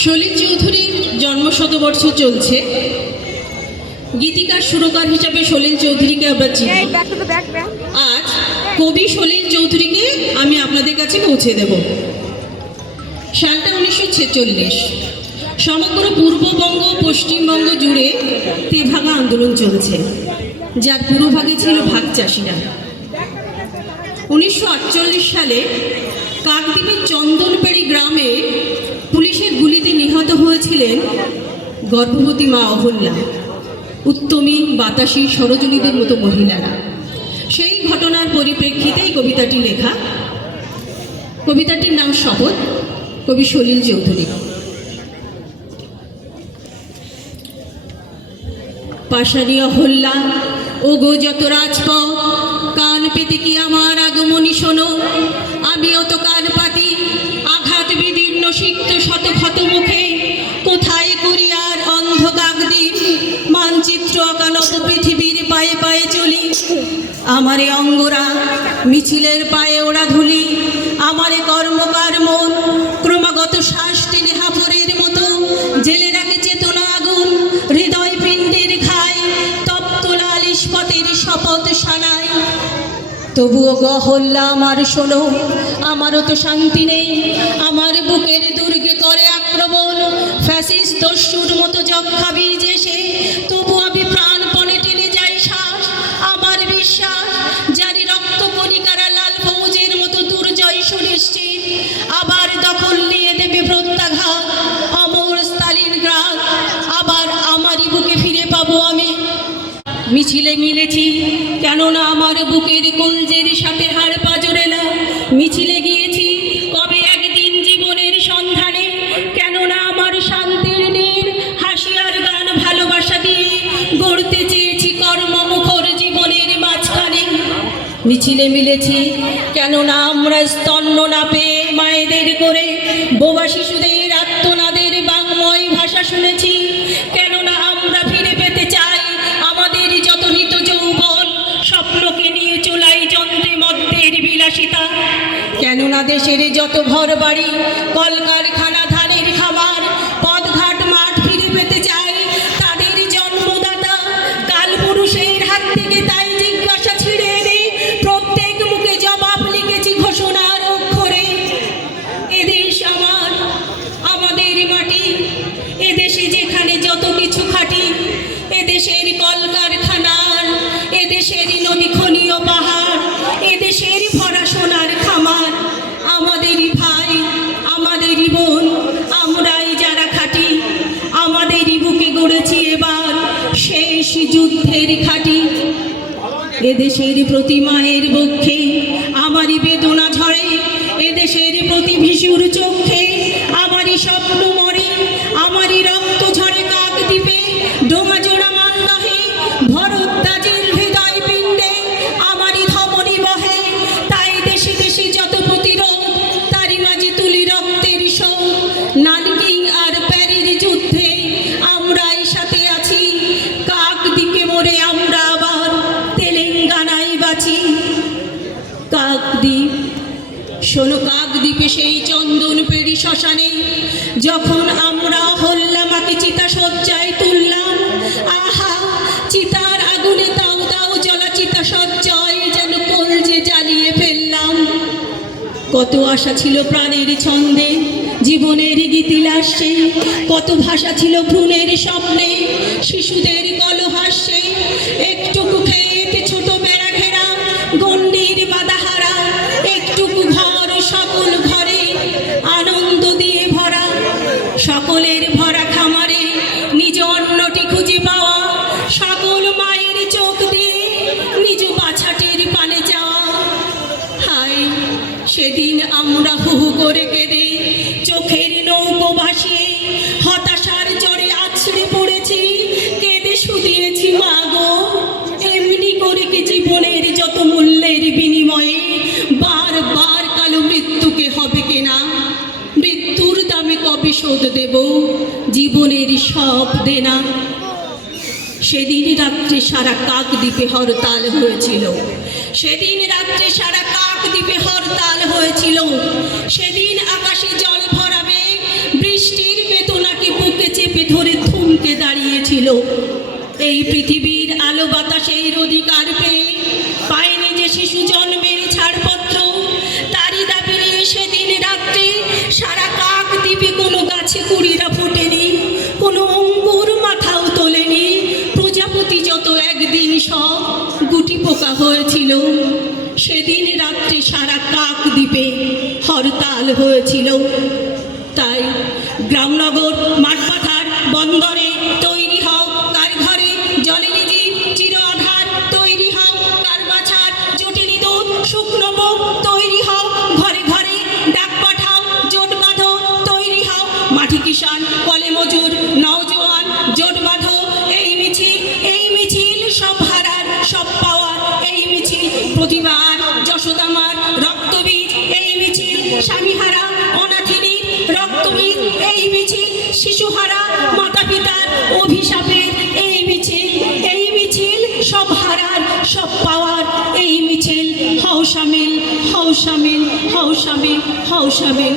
সলিল চৌধুরীর জন্মশতবর্ষ চলছে। গীতিকার সুরকার হিসাবে সলিল চৌধুরীকে আমরা চিনি। আজ কবি সলিল চৌধুরীকে আমি আপনাদের কাছে পৌঁছে দেব। সালটা 1946। সমগ্র পূর্ববঙ্গ পশ্চিমবঙ্গ জুড়ে তেভাগা আন্দোলন চলছে, যার পুরোভাগে ছিল ভাগ চাষিরা। 1948 সালে কাকদ্বীপের চন্দনপেড়ি গ্রামে পুলিশের গুলিতে নিহত হয়েছিলেন গর্ভবতী মা অহল্যা, উত্তমী, বাতাসী, সরোজিনীদের মতো মহিলারা। সেই ঘটনার পরিপ্রেক্ষিতেই কবিতাটি লেখা। কবিতাটির নাম শপথ, কবি সলিল চৌধুরী। পাশানি অহল্যা ও গো যত রাজপথ, কান পেতে কি আমার আগমনী শোনো। আমিও তো কান পাতি, আঘাত বিদীর্ণ সিক্ত শত ক্ষত মুখে। কোথায় করি আর অন্ধ কাকদ্বীপ, মানচিত্র আঁকা নব পৃথিবীর পায়ে পায়ে চলি। আমারে অঙ্গরা মিছিলের পায়ে ওরা ধুলি, আমারে কর্মকার মন ক্রমাগত শ্বাস টেনে হাফরের মতো জেলে রাখে চেতনা আগুন। হৃদয় পিণ্ডের খায় তপ্ত লাল ইস্পাতের শপথ সানায়। তবুও গহল্লা আমার শোনো, আমারও তো শান্তি নেই। আমার বুকের দুর্গে করে আক্রমণ ফ্যাসিস্ট দস্যুর মতো যক্ষা বীজ এসে। তবু আমি প্রাণপণে টেনে যাই শ্বাস। আমার বিশ্বাস জারি রক্ত কণিকারা লাল ফৌজের মতো দুর্জয় সুনিশ্চিত। আবার দখল নিয়ে দেবে প্রত্যাঘাত অমর স্তালিনগ্রাদ। আবার আমারই বুকে ফিরে পাবো আমি। মিছিলে মিলেছি কেননা আমার বুকের কলজের সাথে হাড় পাজরেলা। মিছিলে গিয়েছি কবে একদিন জীবনের সন্ধানে, কেননা আমার শান্তির নীড় হাসি আর গান ভালোবাসা দিয়ে গড়তে চেয়েছি কর্মমুখর জীবনের মাঝখানে। মিছিলে মিলেছি কেননা আমরা স্তন্য না পেয়ে মায়েদের করে বোবা শিশুদের আত্মনাদের বাংময় ভাষা শুনেছি। কেননা আমরা ফিরে পেতে চাই আমাদের যত নিত যৌবন, স্বপ্নকে নিয়ে চলাই যন্ত্রে মদ্যের বিলাসিতা। কেননা দেশের যত ঘর বাড়ি, কলকারখানা, ধানের খামার, পথঘাট, মাঠ ফিরে পেতে চাই তাদের জন্মদাতা কালপুরুষের হাত থেকে। তাই জিজ্ঞাসা ছিঁড়ে এনে প্রত্যেক মুখে জবাব লিখেছি ঘোষণার অক্ষরে। এদেশ আমার, আমাদের মাটি, এদেশে যেখানে যত কিছু খাটি। এদেশের কলকারখানার, এদেশের নদী খনীয় পাহাড়, এদেশের ভরা সোনার খামার। আমাদেরই ভাই, আমাদেরই বোন, আমরাই যারা খাটি। আমাদেরই বুকে গড়েছি এবার শেষ যুদ্ধের ঘাঁটি। এদেশের প্রতি মায়ের বক্ষে আমারই বেদনা ঝরে। এদেশের প্রতি ভিশুর চোখে আমারই স্বপ্ন মরে। আমারই রক্ত ঝরে কাকদ্বীপে ডোঙা জোড়া মানদহে। ভরদ্বাজের হৃদয় পিণ্ডে আমারই ধমনী বহে। তাই দেশে দেশে যত প্রতিরোধ তারই মাঝে তুলি রক্তের শোক। নানকিং আর প্যারির যুদ্ধে আমরাই সাথে আছি। কাকদ্বীপে মরে আমরা আবার তেলেঙ্গানায় বাঁচি। কাকদ্বীপ শোনো, কাকদ্বীপে সেই চন্দনপেড়ি শ্মশানে যখন আমরা অহল্যামাকে চিতা সজ্জায় তুললাম। আহা, চিতার আগুনে দাও দাও জ্বলা চিতা সজ্জায় যেন কলজে জ্বালিয়ে ফেললাম। কত আশা ছিল প্রাণের ছন্দে, জীবনের গীতিলাস্যে। কত ভাষা ছিল ভ্রূণের স্বপ্নে, শিশুদের কলহাস্যে। একটুকু খেতে ছোট বেড়া ঘেরা গণ্ডির বাধাহারা। একটুকু ঘর সকল ঘরে আনন্দ দিয়ে ভরা। সকলের ভরা খামারে নিজ অন্নটি খুঁজে পাওয়া। সকল মায়ের চোখ দিয়ে নিজ বাছাটির পানে যাওয়া। হায়, সেদিন আমরা হু হু করে কেঁদে চোখের নৌকো ভাসিয়ে হতাশার জ্বরে আছড়ে পড়েছি। কেঁদে শুধিয়েছি মা গো, এমনি করে কি জীবনের যত মূল্যের বিনিময়ে বারবার কালো মৃত্যুকে হবে কেনা। মৃত্যুর দামে কবে শোধ দেব জীবনের সব দেনা। সেদিন রাত্রে সারা কাকদ্বীপে হরতাল হয়েছিল। সেদিন রাত্রে সারা কাকদ্বীপে হরতাল হয়েছিল। সেদিন আকাশে জল ভরাবে, বৃষ্টির বেতন রুখে দাঁড়িয়েছিল। এই পৃথিবীর আলো বাতাসের অধিকার পেয়ে পায়নি যে শিশু জন্মের ছাড়পত্র, তারই দাবি নিয়ে সেদিন রাত্রে সারা কাক দ্বীপে কোনো গাছে কুড়িরা ফোটেনি, কোনো অঙ্কুর মাথাও তোলেনি। প্রজাপতি যত একদিন সব গুটি পোকা হয়েছিল, সেদিন রাত্রে সারা কাক দ্বীপে হরতাল হয়েছিল। তাই গ্রামনগর মাঠপাথার বন্দরে তৈরি হও কার ঘরে, জলের জীব চির আধার তৈরি হও কার বাছার, জটিল দুধ শুকনো বুক তৈরি হও ঘরে ঘরে, ডাক পাঠাও জোট বাঁধো তৈরি হও মাটি কিষান কলে মজুর নওজোয়ান জোট বাঁধো। এই মিছিল সব হারার সব পাওয়ার, এই মিছিল প্রতিবার যশোদামার রক্তবীজ, এই মিছিল স্বামীহারা অনাথিনীর রক্তবীজ, এই মিছিল শিশুহারা মাতা পিতার অভিশাপের, এই মিছিল সব হারার সব পাওয়ার, এই মিছিল হও শামিল হও শামিল হও শামিল হও শামিল।